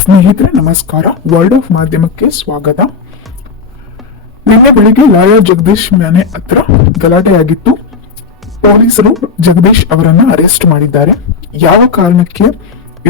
ಸ್ನೇಹಿತರೆ, ನಮಸ್ಕಾರ. World of ಮಾಧ್ಯಮಕ್ಕೆ ಸ್ವಾಗತ. ನಿನ್ನೆ ಬೆಳಿಗ್ಗೆ ಲಾಯರ್ ಜಗದೀಶ್ ಮ್ಯಾನೆ ಹತ್ರ ಗಲಾಟೆಯಾಗಿತ್ತು. ಪೊಲೀಸರು ಜಗದೀಶ್ ಅವರನ್ನ ಅರೆಸ್ಟ್ ಮಾಡಿದ್ದಾರೆ. ಯಾವ ಕಾರಣಕ್ಕೆ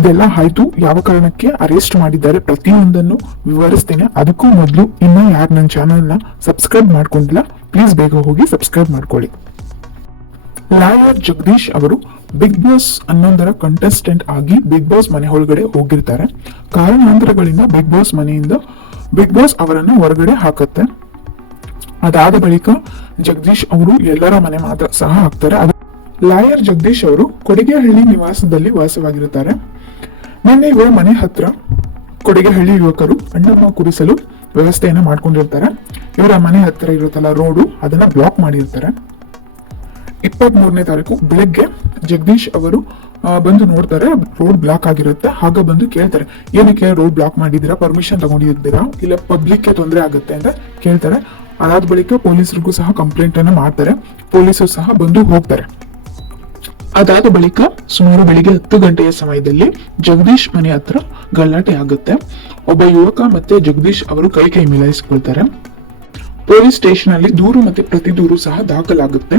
ಇದೆಲ್ಲ ಆಯ್ತು? ಯಾವ ಕಾರಣಕ್ಕೆ ಅರೆಸ್ಟ್ ಮಾಡಿದ್ದಾರೆ? ಪ್ರತಿಯೊಂದನ್ನು ವಿವರಿಸ್ತೇನೆ. ಅದಕ್ಕೂ ಮೊದಲು ಇನ್ನೂ ಯಾರು ನನ್ನ ಚಾನಲ್ನ ಸಬ್ಸ್ಕ್ರೈಬ್ ಮಾಡ್ಕೊಂಡಿಲ್ಲ ಪ್ಲೀಸ್ ಬೇಗ ಹೋಗಿ ಸಬ್ಸ್ಕ್ರೈಬ್ ಮಾಡ್ಕೊಳ್ಳಿ. ಲಾಯರ್ ಜಗದೀಶ್ ಅವರು ಬಿಗ್ ಬಾಸ್ ಹನ್ನೊಂದರ ಕಂಟೆಸ್ಟೆಂಟ್ ಆಗಿ ಬಿಗ್ ಬಾಸ್ ಮನೆ ಒಳಗಡೆ ಹೋಗಿರ್ತಾರೆ. ಕಾರಣಾಂತರಗಳಿಂದ ಬಿಗ್ ಬಾಸ್ ಮನೆಯಿಂದ ಬಿಗ್ ಬಾಸ್ ಅವರನ್ನು ಹೊರಗಡೆ ಹಾಕುತ್ತೆ. ಅದಾದ ಬಳಿಕ ಜಗದೀಶ್ ಅವರು ಎಲ್ಲರ ಮನೆ ಮಾತ್ರ ಸಹ ಹಾಕ್ತಾರೆ. ಲಾಯರ್ ಜಗದೀಶ್ ಅವರು ಕೊಡಿಗೆಹಳ್ಳಿ ನಿವಾಸದಲ್ಲಿ ವಾಸವಾಗಿರುತ್ತಾರೆ. ನಿನ್ನೆ ಇವರ ಮನೆ ಹತ್ರ ಕೊಡಿಗೆಹಳ್ಳಿ ಯುವಕರು ಅಣ್ಣಮ್ಮ ಕುರಿಸಲು ವ್ಯವಸ್ಥೆಯನ್ನು ಮಾಡ್ಕೊಂಡಿರ್ತಾರೆ. ಇವರ ಮನೆ ಹತ್ರ ಇರುತ್ತಲ್ಲ ರೋಡು, ಅದನ್ನ ಬ್ಲಾಕ್ ಮಾಡಿರ್ತಾರೆ. ಇಪ್ಪತ್ತ್ ಮೂರನೇ ತಾರೀಕು ಬೆಳಗ್ಗೆ ಜಗದೀಶ್ ಅವರು ಬಂದು ನೋಡ್ತಾರೆ ರೋಡ್ ಬ್ಲಾಕ್ ಆಗಿರುತ್ತೆ, ಆಗ ಬಂದು ಕೇಳ್ತಾರೆ, ಏನಕ್ಕೆ ರೋಡ್ ಬ್ಲಾಕ್ ಮಾಡಿದ್ದೀರಾ ಪರ್ಮಿಷನ್ ತಗೊಂಡಿದ್ದೀರಾ, ಇಲ್ಲ ಪಬ್ಲಿಕ್ಗೆ ತೊಂದರೆ ಆಗುತ್ತೆ ಅಂತ ಕೇಳ್ತಾರೆ. ಅದಾದ ಬಳಿಕ ಪೊಲೀಸರಿಗೂ ಸಹ ಕಂಪ್ಲೇಂಟ್ ಅನ್ನ ಮಾಡ್ತಾರೆ, ಪೊಲೀಸರು ಸಹ ಬಂದು ಹೋಗ್ತಾರೆ. ಅದಾದ ಬಳಿಕ ಸುಮಾರು ಬೆಳಿಗ್ಗೆ ಹತ್ತು ಗಂಟೆಯ ಸಮಯದಲ್ಲಿ ಜಗದೀಶ್ ಮನೆ ಹತ್ರ ಗಲಾಟೆ ಆಗುತ್ತೆ. ಒಬ್ಬ ಯುವಕ ಮತ್ತೆ ಜಗದೀಶ್ ಅವರು ಕೈ ಕೈ ಮಿಲಾಯಿಸಿಕೊಳ್ತಾರೆ. ಪೊಲೀಸ್ ಸ್ಟೇಷನ್ ಅಲ್ಲಿ ದೂರು ಮತ್ತೆ ಪ್ರತಿ ದೂರು ಸಹ ದಾಖಲಾಗುತ್ತೆ.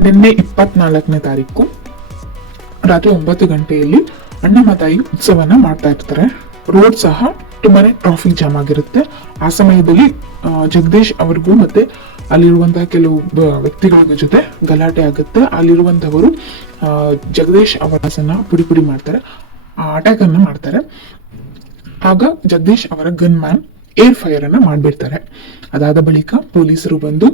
ನಿನ್ನೆ ಇಪ್ಪತ್ನಾಲ್ಕನೇ ತಾರೀಕು ರಾತ್ರಿ ಒಂಬತ್ತು ಗಂಟೆಯಲ್ಲಿ ಅಣ್ಣ ತಾಯಿ ಉತ್ಸವನ ಮಾಡ್ತಾ ಇರ್ತಾರೆ. ರೋಡ್ ಸಹ ತುಂಬಾನೇ ಟ್ರಾಫಿಕ್ ಜಾಮ್ ಆಗಿರುತ್ತೆ. ಆ ಸಮಯದಲ್ಲಿ ಜಗದೀಶ್ ಅವ್ರಿಗೂ ಮತ್ತೆ ಅಲ್ಲಿರುವಂತಹ ಕೆಲವು ವ್ಯಕ್ತಿಗಳ ಜೊತೆ ಗಲಾಟೆ ಆಗುತ್ತೆ. ಅಲ್ಲಿರುವಂತವರು ಆ, ಜಗದೀಶ್ ಅವರ ಪುಡಿ ಪುಡಿ ಮಾಡ್ತಾರೆ. ಅಟ್ಯಾಕ್ ಅನ್ನ ಮಾಡ್ತಾರೆ. ಆಗ ಜಗದೀಶ್ ಅವರ ಗನ್ ಮ್ಯಾನ್ ಏರ್ ಫೈರ್ ಅನ್ನ ಮಾಡ್ಬಿಡ್ತಾರೆ. ಅದಾದ ಬಳಿಕ ಪೊಲೀಸರು ಬಂದು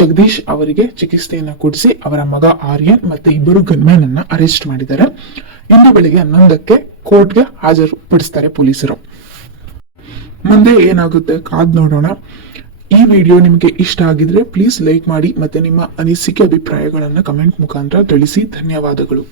ಜಗದೀಶ್ ಅವರಿಗೆ ಚಿಕಿತ್ಸೆಯನ್ನ ಕೊಡಿಸಿ ಅವರ ಮಗ ಆರ್ಯನ್ ಮತ್ತೆ ಇಬ್ಬರು ಗನ್ಮ್ಯಾನ್ ಅನ್ನ ಅರೆಸ್ಟ್ ಮಾಡಿದ್ದಾರೆ. ಇಂದು ಬೆಳಿಗ್ಗೆ ಹನ್ನೊಂದಕ್ಕೆ ಕೋರ್ಟ್ಗೆ ಹಾಜರು ಪಡಿಸ್ತಾರೆ ಪೊಲೀಸರು. ಮುಂದೆ ಏನಾಗುತ್ತೆ ಕಾದ್ ನೋಡೋಣ. ಈ ವಿಡಿಯೋ ನಿಮಗೆ ಇಷ್ಟ ಆಗಿದ್ರೆ ಪ್ಲೀಸ್ ಲೈಕ್ ಮಾಡಿ ಮತ್ತೆ ನಿಮ್ಮ ಅನಿಸಿಕೆ ಅಭಿಪ್ರಾಯಗಳನ್ನು ಕಮೆಂಟ್ ಮುಖಾಂತರ ತಿಳಿಸಿ. ಧನ್ಯವಾದಗಳು.